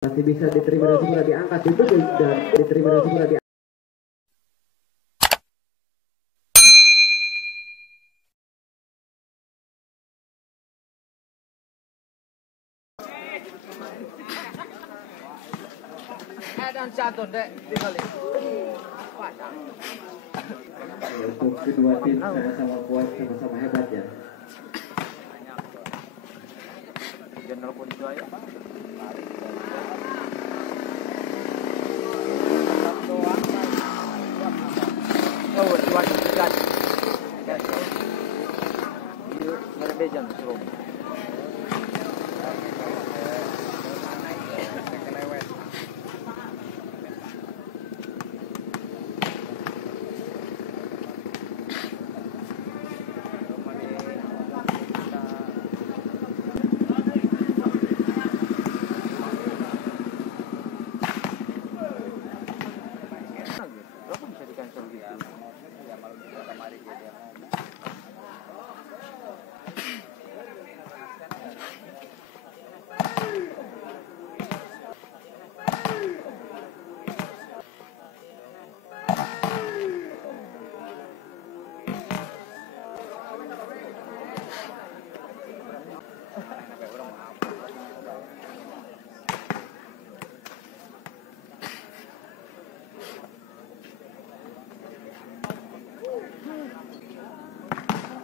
masih bisa diterima dan segera diangkat dipukul dan diterima dan segera diangkat. Untuk kedua tim sama-sama kuat, sama-sama hebat ya.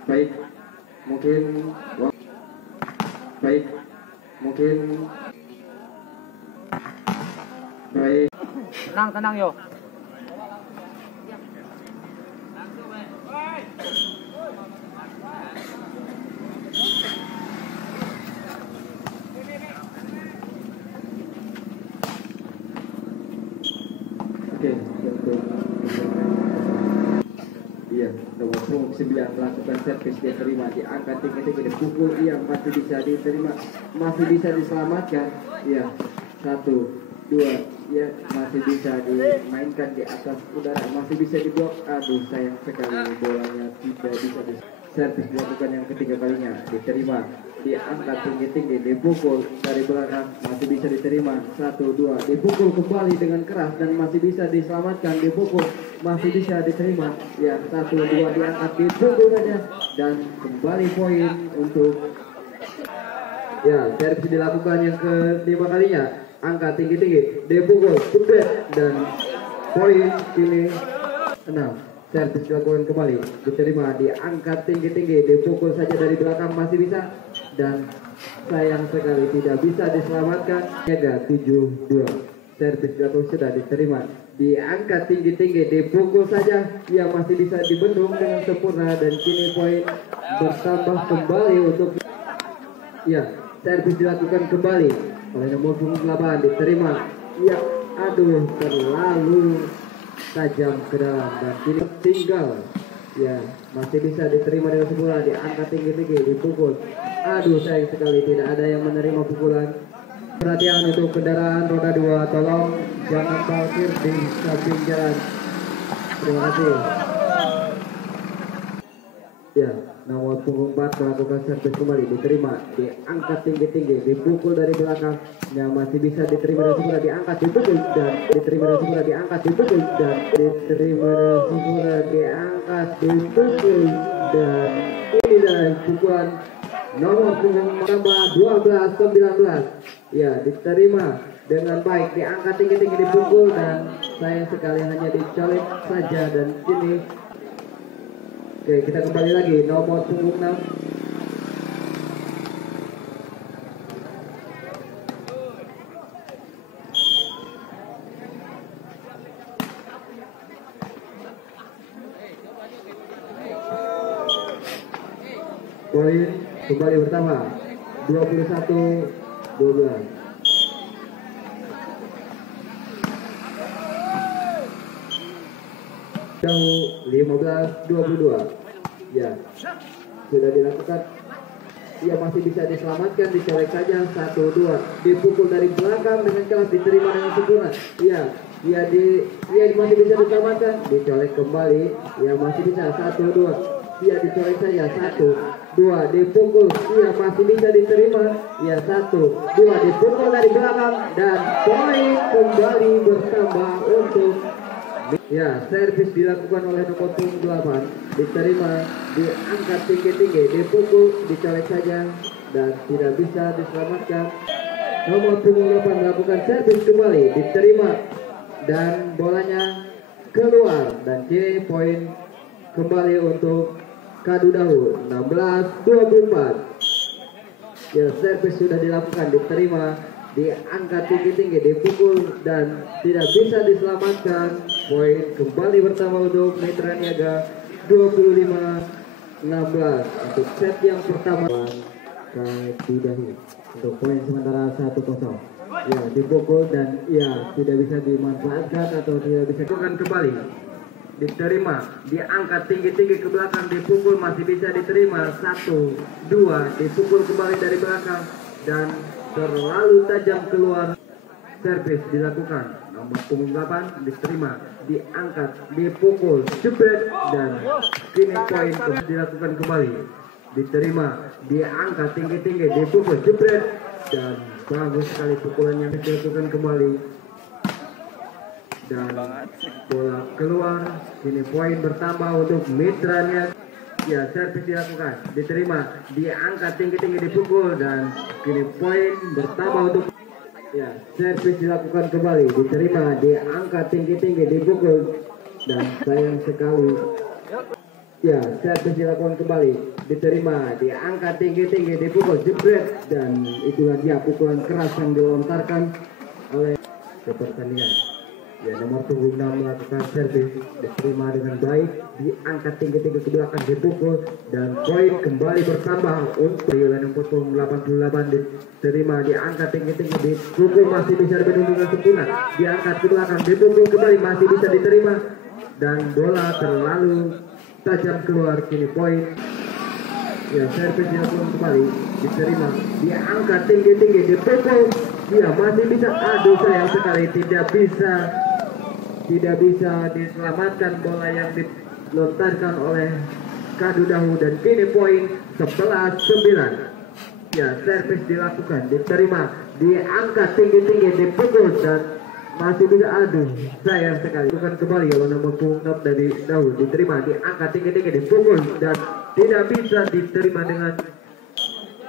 Baik, mungkin baik tenang yo. Oke, iya, nomor punggung 9 melakukan servis, dia terima, diangkat tinggi-tinggi, dipukul, iya masih bisa diterima, masih bisa diselamatkan, iya, 1, 2, ya masih bisa dimainkan di atas udara, masih bisa diblok, aduh sayang sekali bolanya tidak bisa servis dilakukan yang ketiga kalinya, diterima, diangkat tinggi-tinggi, dipukul dari belakang, masih bisa diterima, 1, 2, dipukul kembali dengan keras dan masih bisa diselamatkan, dipukul, masih bisa diterima, ya 1, 2, diangkat, dipukul saja dan kembali poin untuk ya servis dilakukan yang kelima kalinya, angkat tinggi-tinggi, dipukul, dan poin kini 6. Servis dilakukan kembali, diterima, diangkat tinggi-tinggi, dipukul saja dari belakang, masih bisa dan sayang sekali tidak bisa diselamatkan. Jaga 7-2. Servis dilakukan sudah diterima, diangkat tinggi-tinggi, dipukul saja, ia masih bisa dibendung dengan sempurna dan kini poin bertambah kembali untuk ya servis dilakukan kembali oleh nomor punggung 8, diterima, ya aduh terlalu tajam ke dalam dan kini tinggal, ya masih bisa diterima dengan sempurna, diangkat tinggi-tinggi, dipukul, aduh sayang sekali tidak ada yang menerima pukulan. Perhatian untuk kendaraan roda 2, tolong jangan parkir di samping jalan, terima kasih. Ya, nomor punggung 4 melakukan servis kembali, diterima, diangkat tinggi-tinggi, dipukul dari belakang, ya masih bisa diterima dan sempurna, diangkat, dipukul dan diterima dan sempurna, diangkat, dipukul dan diterima dan sempurna, diangkat, dipukul dan ini dan pukulan nomor punggung tambah 12-19, ya diterima dengan baik, diangkat tinggi-tinggi, dipukul dan sayang sekali hanya dicolek saja dan kini. Oke, kita kembali lagi nomor punggung 6. Poin kembali bertambah 21-12. Jauh 15-22. Ya, sudah dilakukan, ia masih bisa diselamatkan, dicolek saja, 1-2, dipukul dari belakang dengan keras, diterima dengan sempurna, ia masih bisa diselamatkan, dicolek kembali, ia masih bisa, 1-2, ia dicolek saja, 1, 2 dipukul, ya masih bisa diterima, ya 1, 2 dipukul dari belakang dan poin kembali bertambah untuk ya servis dilakukan oleh nomor punggung 8, diterima, diangkat tinggi-tinggi, dipukul, dicolek saja dan tidak bisa diselamatkan. Nomor punggung 8 melakukan servis kembali, diterima dan bolanya keluar dan kini poin kembali untuk Kadu Dahu 16-24. Ya servis sudah dilakukan, diterima, diangkat tinggi-tinggi, dipukul dan tidak bisa diselamatkan. Poin kembali bertambah untuk Mitra Niaga 25-16 untuk set yang pertama. Kadu Dahu untuk poin sementara 1-0. Ya dipukul dan ya tidak bisa dimanfaatkan atau tidak bisa kembali, diterima, diangkat tinggi-tinggi ke belakang, dipukul, masih bisa diterima, 1, 2 dipukul kembali dari belakang dan terlalu tajam keluar. Servis dilakukan, nomor punggung 8 diterima, diangkat, dipukul, jebret dan kini poin dilakukan kembali, diterima, diangkat tinggi-tinggi, dipukul, jebret dan bagus sekali pukulan yang dilakukan kembali dan bola keluar. Kini poin bertambah untuk Mitranya. Ya servis dilakukan, diterima, diangkat tinggi-tinggi, dipukul dan kini poin bertambah untuk ya servis dilakukan kembali, diterima, diangkat tinggi-tinggi, dipukul dan sayang sekali. Ya servis dilakukan kembali, diterima, diangkat tinggi-tinggi, dipukul, jebret dan itulah dia pukulan keras yang dilontarkan oleh pertandingan. Ya nomor punggung 6 melakukan servis, diterima dengan baik, diangkat tinggi-tinggi ke belakang, dipukul dan poin kembali bertambah untuk oleh nomor punggung 88, diterima, diangkat tinggi-tinggi, dipukul, masih bisa dibendung dengan sempurna, diangkat ke belakang, dipukul kembali, masih bisa diterima dan bola terlalu tajam keluar. Kini poin ya servis dilakukan kembali, diterima, diangkat tinggi-tinggi, dipukul, dia masih bisa, aduh sayang sekali tidak bisa diselamatkan bola yang dilontarkan oleh Kadu Dahu dan kini poin 11-9. Ya servis dilakukan, diterima, diangkat tinggi-tinggi, dipukul dan masih bisa, aduh sayang sekali. Bukan kembali oleh nomor punggung 6 dari Dahu, diterima, diangkat tinggi-tinggi, dipukul dan tidak bisa diterima dengan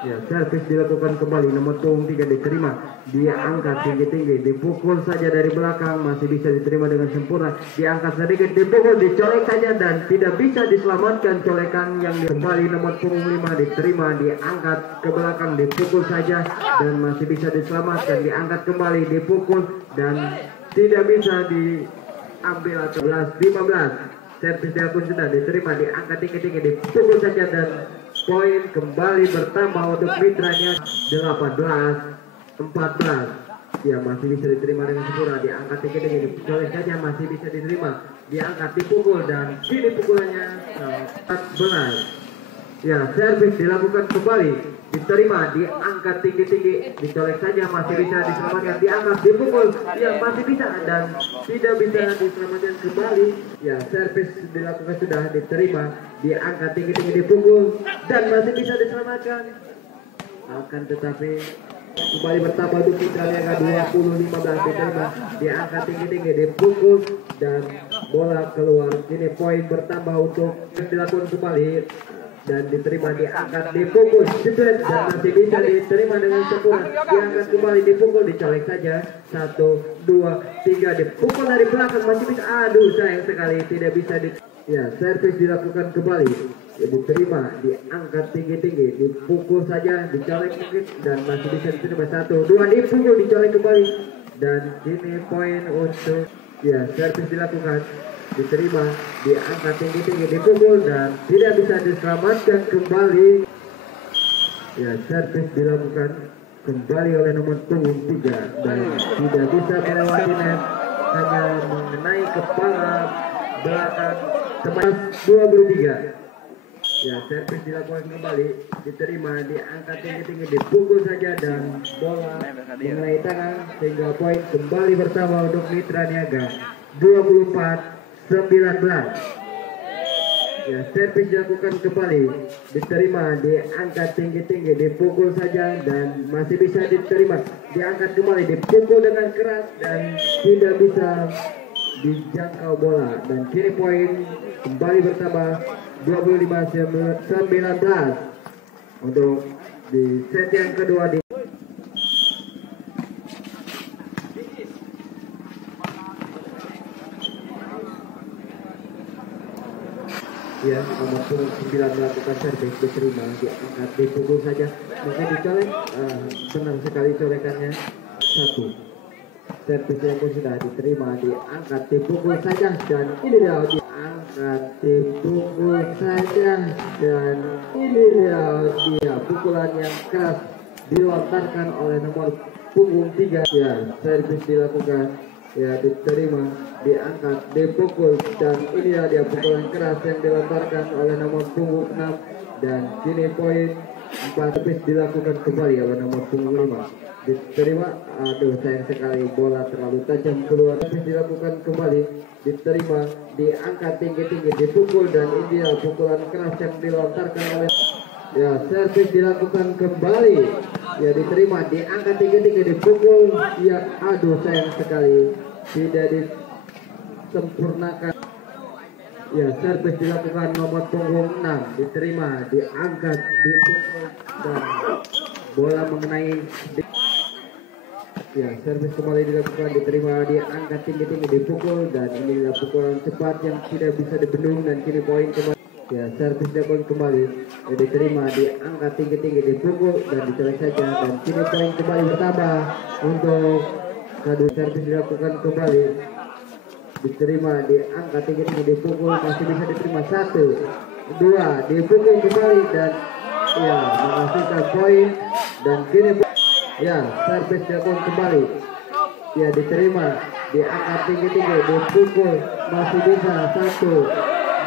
ya servis dilakukan kembali. Nomor punggung 3 diterima, diangkat tinggi-tinggi, dipukul saja dari belakang, masih bisa diterima dengan sempurna, diangkat sedikit, dipukul, dicolek saja dan tidak bisa diselamatkan colekan yang kembali. Nomor punggung 5 diterima, diangkat ke belakang, dipukul saja dan masih bisa diselamatkan, diangkat kembali, dipukul dan tidak bisa diambil. 11-15 servis dilakukan sudah, diterima, diangkat tinggi-tinggi, dipukul saja dan poin kembali bertambah untuk Mitranya 18-14. Ya masih bisa diterima dengan sempurna, diangkat tinggi-tinggi, dicolek saja, masih bisa diterima, diangkat, dipukul dan kini pukulannya 14. Ya servis dilakukan kembali, diterima, diangkat tinggi-tinggi, dicolek saja, masih bisa diselamatkan, diangkat, dipukul, ya masih bisa dan tidak bisa diselamatkan kembali. Ya servis dilakukan sudah, diterima, diangkat tinggi-tinggi, dipukul dan masih bisa diselamatkan, akan tetapi kembali bertambah untuk Mitra Niaga 20-15, diterima, diangkat tinggi-tinggi, dipukul dan bola keluar. Kini poin bertambah untuk dilakukan kembali dan diterima, diangkat, dipukul, jebret dan masih bisa diterima dengan sempurna, diangkat kembali, dipukul, dicolek saja, 1, 2, 3, dipukul dari belakang, masih bisa, aduh sayang sekali tidak bisa ya servis dilakukan kembali, ya, diterima, diangkat tinggi-tinggi, dipukul saja, dicolek sedikit dan masih bisa diterima, 1, 2, dipukul, dicolek kembali dan ini poin untuk ya servis dilakukan, diterima, diangkat tinggi-tinggi, dipukul dan tidak bisa diselamatkan kembali. Ya servis dilakukan kembali oleh nomor punggung 3 dan tidak bisa melewati net, hanya mengenai kepala belakang teman 23. Ya servis dilakukan kembali, diterima, diangkat tinggi-tinggi, dipukul saja dan bola mengenai tangan sehingga poin kembali bertambah untuk Mitra Niaga 24-19. Ya, servis dilakukan kembali, diterima, diangkat tinggi-tinggi, dipukul saja dan masih bisa diterima, diangkat kembali, dipukul dengan keras dan tidak bisa dijangkau bola. Dan kini poin kembali bertambah 25-19 untuk di set yang kedua di ya, nomor 9 melakukan servis, diterima, diangkat, dipukul saja, mungkin dicolek, benar sekali colekannya. Satu, servis yang pun sudah diterima, diangkat, dipukul saja dan ini dia, diangkat, dipukul saja dan ini dia pukulan yang keras dilontarkan oleh nomor punggung 3. Ya, servis dilakukan, ya, diterima, diangkat, dipukul dan ini dia pukulan keras yang dilontarkan oleh nomor punggung 6 dan kini poin 4. Servis dilakukan kembali oleh nomor punggung 5, diterima, aduh sayang sekali bola terlalu tajam keluar. Servis dilakukan kembali, diterima, diangkat tinggi-tinggi, dipukul dan ini dia pukulan keras yang dilontarkan oleh, ya, servis dilakukan kembali, ya, diterima, diangkat tinggi-tinggi, dipukul, ya, aduh sayang sekali tidak disempurnakan. Ya, servis dilakukan nomor punggung 6, diterima, diangkat, dipukul dan bola mengenai ya, servis kembali dilakukan, diterima, diangkat tinggi-tinggi, dipukul dan ini pukulan cepat yang tidak bisa dibendung dan kini poin kembali. Ya, servis dilakukan kembali, ya, diterima, diangkat tinggi-tinggi, dipukul dan dicolek saja dan kini poin kembali bertambah untuk kedua. Servis dilakukan kembali, diterima, diangkat tinggi-tinggi, dipukul, masih bisa diterima. 1, 2, dipukul kembali dan ya, menghasilkan poin dan kini ya, servis dilakukan kembali, ya, diterima, diangkat tinggi-tinggi, dipukul, masih bisa. 1,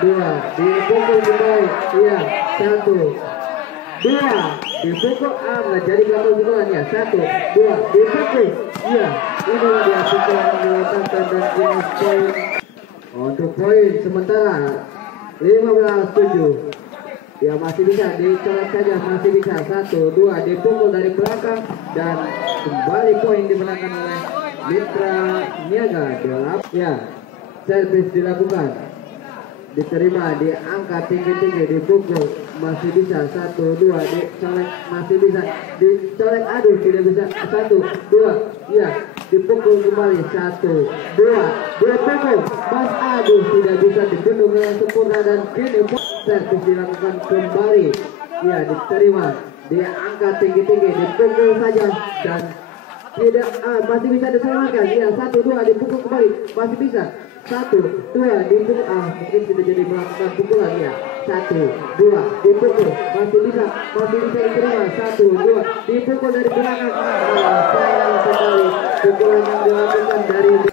2, dipukul kembali, ya, 1, 2, dipukul, nggak jadi gagal pukulan, ya, 1, 2, dipukul, ya, ini dia pukulan yang dilontarkan dan kini poin untuk poin sementara 15-7. Ya, masih bisa dicolek saja, masih bisa. 1, 2, dipukul dari belakang dan kembali poin dimenangkan oleh Mitra Niaga. Ya, servis dilakukan, diterima, diangkat tinggi-tinggi, dipukul, masih bisa. 1, 2, dicolek, masih bisa dicolek, aduh tidak bisa. 1, 2, ya, dipukul kembali. 1, 2, dipukul, mas, aduh tidak bisa dibendung dengan sempurna dan kini servis dilakukan kembali, ya, diterima, diangkat tinggi-tinggi, dipukul saja dan tidak, masih bisa diselamatkan. Ya, 1, 2, dipukul kembali, masih bisa. 1, 2, dipukul, mungkin tidak jadi melakukan pukulan, ya. 1, 2, dipukul, masih bisa diterima. 1, 2, dipukul dari belakang, sayang sekali pukulan yang dilakukan dari.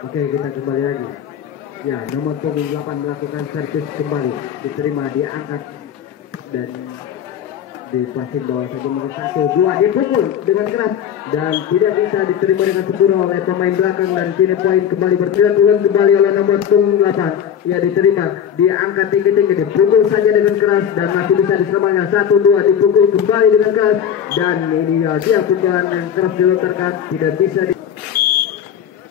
Oke, kita kembali lagi. Ya, nomor punggung 8 melakukan servis kembali, diterima, diangkat dan dipasin bawah saja. Nomor 1, 2, dipukul dengan keras dan tidak bisa diterima dengan sempurna oleh pemain belakang dan kini poin kembali dilakukan kembali oleh nomor punggung 8. Ya, diterima, diangkat tinggi-tinggi, dipukul saja dengan keras dan masih bisa diselamatkan. 1, 2, dipukul kembali dengan keras dan ini dia pukulan yang keras dilontarkan, tidak bisa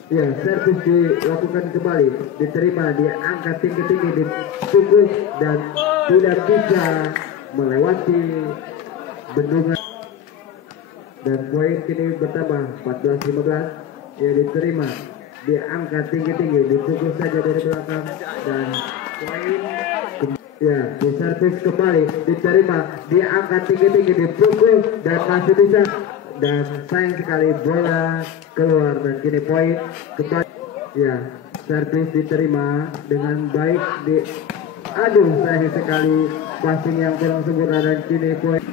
ya, servis dilakukan kembali, diterima, diangkat tinggi-tinggi, dipukul dan tidak bisa melewati bendungan dan poin kini bertambah 14-15. Ya, diterima, diangkat tinggi-tinggi, dipukul saja dari belakang dan poin, ya, diservis kembali, diterima, diangkat tinggi-tinggi, dipukul dan masih bisa dan sayang sekali bola keluar dan kini poin kembali. Ya, servis diterima dengan baik, aduh sayang sekali passing yang kurang sempurna dan kini poin.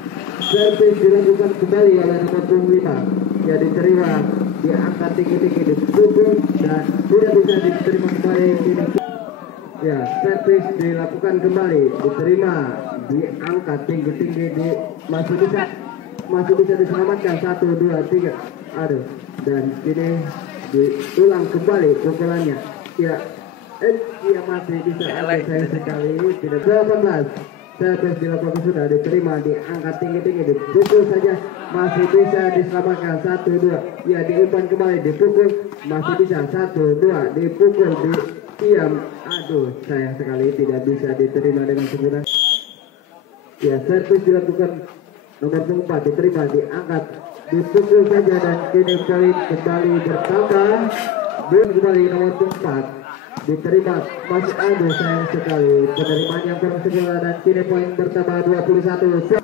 Servis dilakukan kembali oleh nomor punggung 5. Ya, diterima, diangkat tinggi-tinggi, dipukul dan tidak bisa diterima kembali. Kini ya, servis dilakukan kembali, diterima, diangkat tinggi-tinggi, masih bisa masih bisa diselamatkan 1 2 3. Aduh, dan kini diulang kembali pukulannya. Ya, dia masih bisa. Sayang sekali tidak 18. Servis dilakukan sudah diterima, diangkat tinggi-tinggi, dipukul saja, masih bisa diselamatkan 1 2. Ya, diumpan kembali, dipukul, masih bisa 1 2, dipukul, diam. Aduh, sayang sekali tidak bisa diterima dengan sempurna. Ya, servis dilakukan nomor 4, diterima, diangkat, dipukul saja, dan kini poin kembali bertambah. Boom kembali nomor 4. Diterima, masih aduh sayang sekali penerimaan yang kurang sempurna, dan kini poin bertambah 21.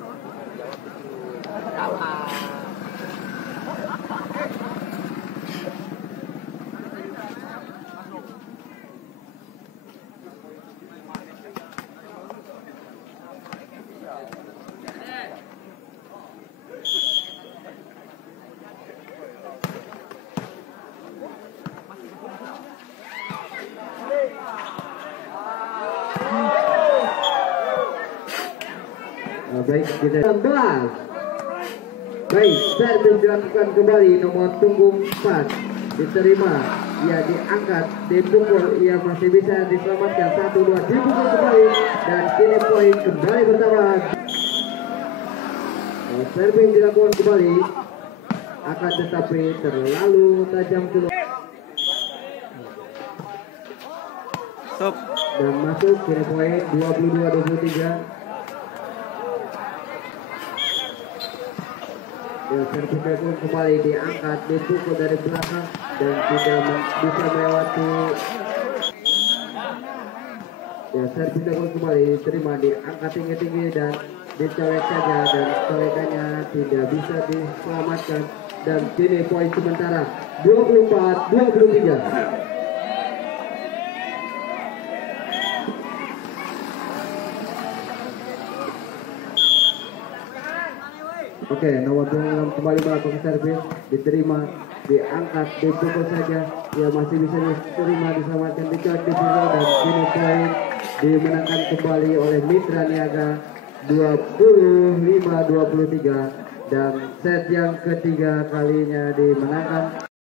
Baik, kita 16. Baik, servis dilakukan kembali nomor punggung 4. Diterima, ia diangkat, dipukul, ia masih bisa diselamatkan 1 2, dipukul kembali, dan kini poin kembali bertambah. Servis dilakukan kembali, akan tetapi terlalu tajam keluar. Stop. Dan masuk, kini poin 22-23. Ya, servis dilakukan kembali, diangkat, dipukul dari belakang, dan tidak bisa melewati. Ya, servis dilakukan kembali, diterima, diangkat tinggi-tinggi, dan dicolek saja, dan colekannya tidak bisa diselamatkan, dan kini poin sementara 24-23. Oke, nomor 26 kembali melakukan servis, diterima, diangkat, dipukul saja, ya masih bisa diterima, diselamatkan, dicolek, dipukul, dan kini poin dimenangkan kembali oleh Mitra Niaga 25-23, dan set yang ketiga kalinya dimenangkan.